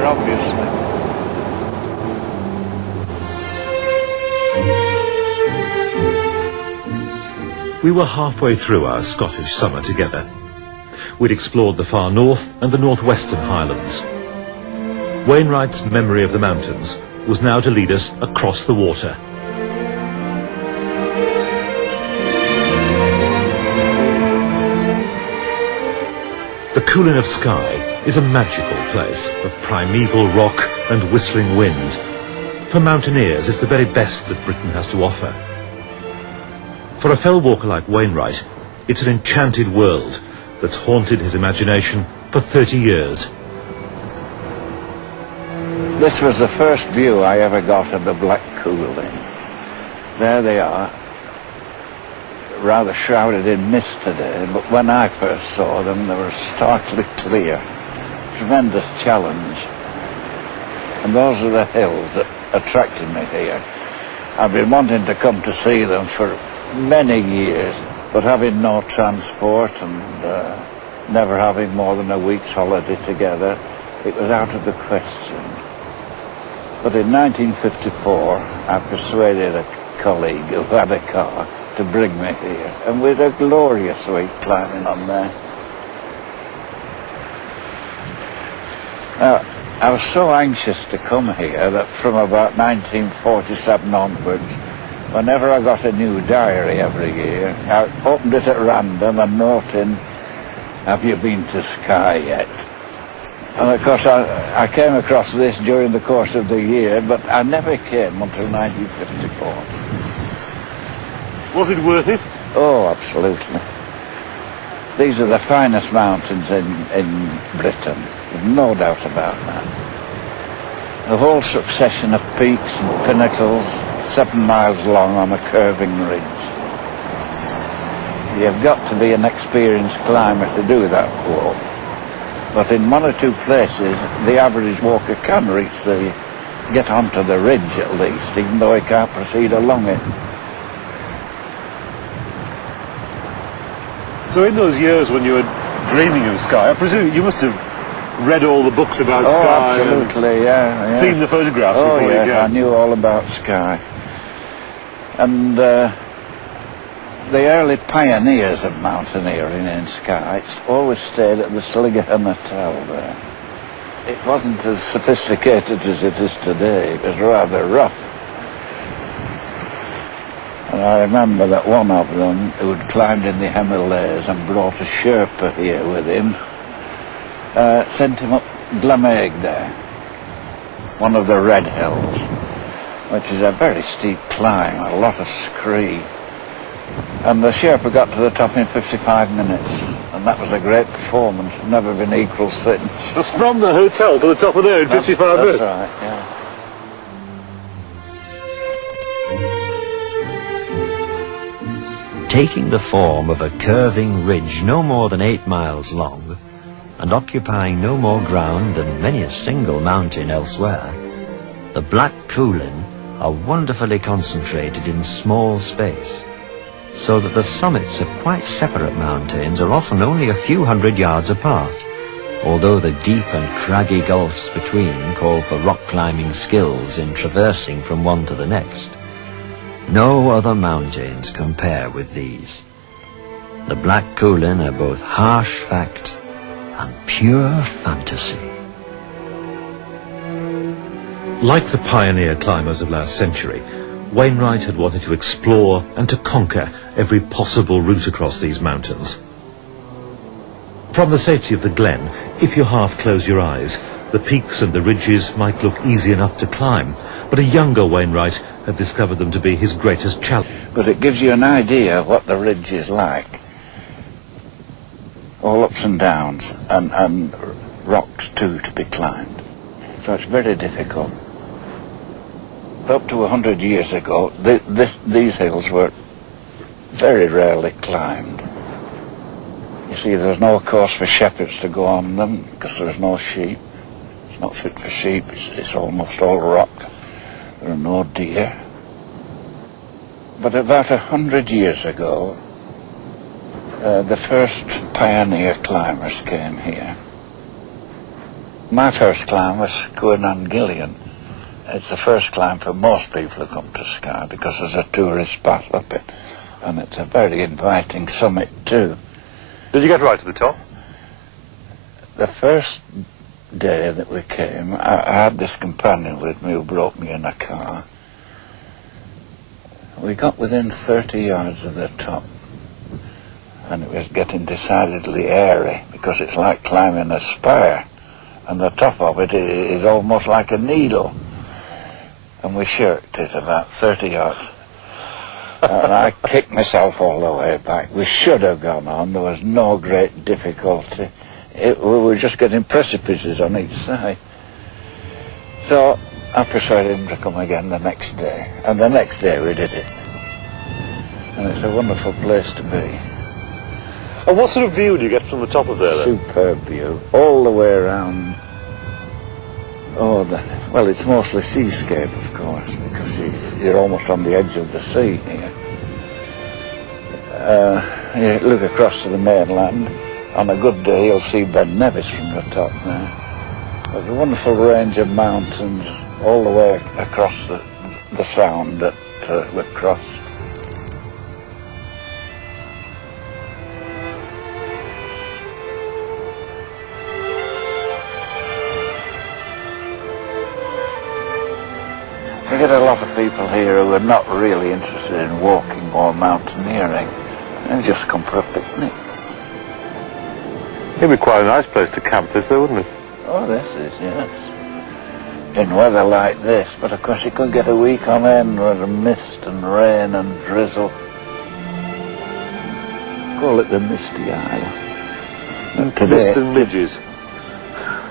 here, obviously. We were halfway through our Scottish summer together. We'd explored the far north and the northwestern Highlands. Wainwright's memory of the mountains was now to lead us across the water. The Coolin of Skye is a magical place of primeval rock and whistling wind. For mountaineers, it's the very best that Britain has to offer. For a fell walker like Wainwright, it's an enchanted world that's haunted his imagination for 30 years. This was the first view I ever got of the Black Coolin. There they are, rather shrouded in mist today, but when I first saw them, they were starkly clear. Tremendous challenge. And those are the hills that attracted me here. I've been wanting to come to see them for many years, but having no transport and never having more than a week's holiday together, it was out of the question. But in 1954, I persuaded a colleague who had a car to bring me here, and we had a glorious week climbing on there. Now, I was so anxious to come here that from about 1947 onwards, whenever I got a new diary every year, I opened it at random and wrote in, "Have you been to Skye yet?" And of course I came across this during the course of the year, but I never came until 1954. Was it worth it? Oh, absolutely. These are the finest mountains in Britain. There's no doubt about that. A whole succession of peaks and pinnacles, 7 miles long on a curving ridge. You've got to be an experienced climber to do that walk. But in one or two places, the average walker can get onto the ridge at least, even though he can't proceed along it. So in those years when you were dreaming of Skye, I presume you must have read all the books about Skye. Absolutely, yeah. Seen the photographs before you came. I knew all about Skye. And the early pioneers of mountaineering in Skye always stayed at the Sligerham Hotel there. It wasn't as sophisticated as it is today. It was rather rough. And I remember that one of them, who had climbed in the Himalayas and brought a Sherpa here with him, sent him up Glameg there, one of the Red Hills, which is a very steep climb, a lot of scree. And the Sherpa got to the top in 55 minutes, and that was a great performance. Never been equalled since. That's from the hotel to the top of there in 55 minutes? That's right, yeah. Taking the form of a curving ridge no more than 8 miles long, and occupying no more ground than many a single mountain elsewhere, the Black Coolin are wonderfully concentrated in small space, so that the summits of quite separate mountains are often only a few hundred yards apart, although the deep and craggy gulfs between call for rock climbing skills in traversing from one to the next. No other mountains compare with these. The Black Coolin are both harsh fact and pure fantasy. Like the pioneer climbers of last century, Wainwright had wanted to explore and to conquer every possible route across these mountains. From the safety of the glen, if you half close your eyes, the peaks and the ridges might look easy enough to climb, but a younger Wainwright had discovered them to be his greatest challenge. But it gives you an idea of what the ridge is like. All ups and downs, and rocks too to be climbed. So it's very difficult. Up to 100 years ago, these hills were very rarely climbed. You see, there's no course for shepherds to go on them because there's no sheep. It's not fit for sheep. It's almost all rock. There are no deer. But about 100 years ago, the first pioneer climbers came here. My first climb was going on Gillian. It's the first climb for most people who come to Skye because there's a tourist spot up it, and it's a very inviting summit too. Did you get right to the top? The first day that we came, I had this companion with me who brought me in a car. We got within 30 yards of the top, and it was getting decidedly airy because it's like climbing a spire, and the top of it is almost like a needle. And we shirked it about 30 yards. And I kicked myself all the way back. We should have gone on. There was no great difficulty. We were just getting precipices on each side. So I persuaded him to come again the next day. And the next day we did it. And it's a wonderful place to be. And what sort of view do you get from the top of there then? Superb view, all the way around. Oh, well, it's mostly seascape, of course, because you're almost on the edge of the sea here. You look across to the mainland. On a good day, you'll see Ben Nevis from the top there. There's a wonderful range of mountains all the way across the sound that we crossed. We get a lot of people here who are not really interested in walking or mountaineering. They just come for a picnic. It'd be quite a nice place to camp this though, wouldn't it? Oh, this is, yes. In weather like this, but of course you could get a week on end with mist and rain and drizzle. Call it the Misty Isle. And today, Mist and midges.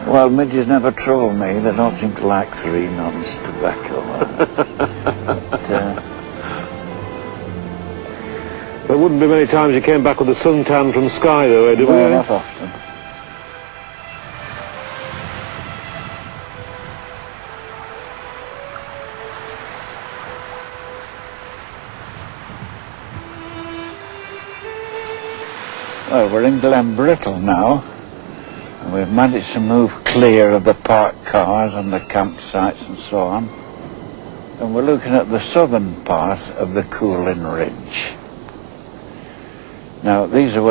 well, midges never troll me. They don't seem to like 3 nuns tobacco. But, There wouldn't be many times you came back with a suntan from Skye though, eh, did we? well, not often. Well, we're in Glenbrittle now, and we've managed to move clear of the parked cars and the campsites and so on. And we're looking at the southern part of the Coolin Ridge. Now, these are where